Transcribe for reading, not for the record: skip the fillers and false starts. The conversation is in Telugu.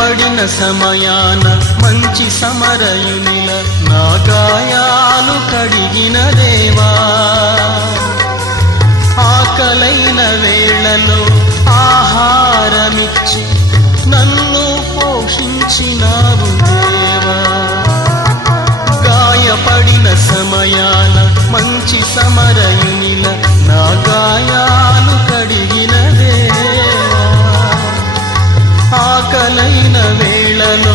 గాయపడిన సమయాన మంచి సమరయునిల నా గాయాలు కడిగిన దేవా, ఆకలైన వేళలో ఆహారమిచ్చి నన్ను పోషించినావు దేవా. గాయపడిన సమయాన మంచి సమరయునిల నా గాయాలు కడిగిన దేవా, ఆకలైన వేళలో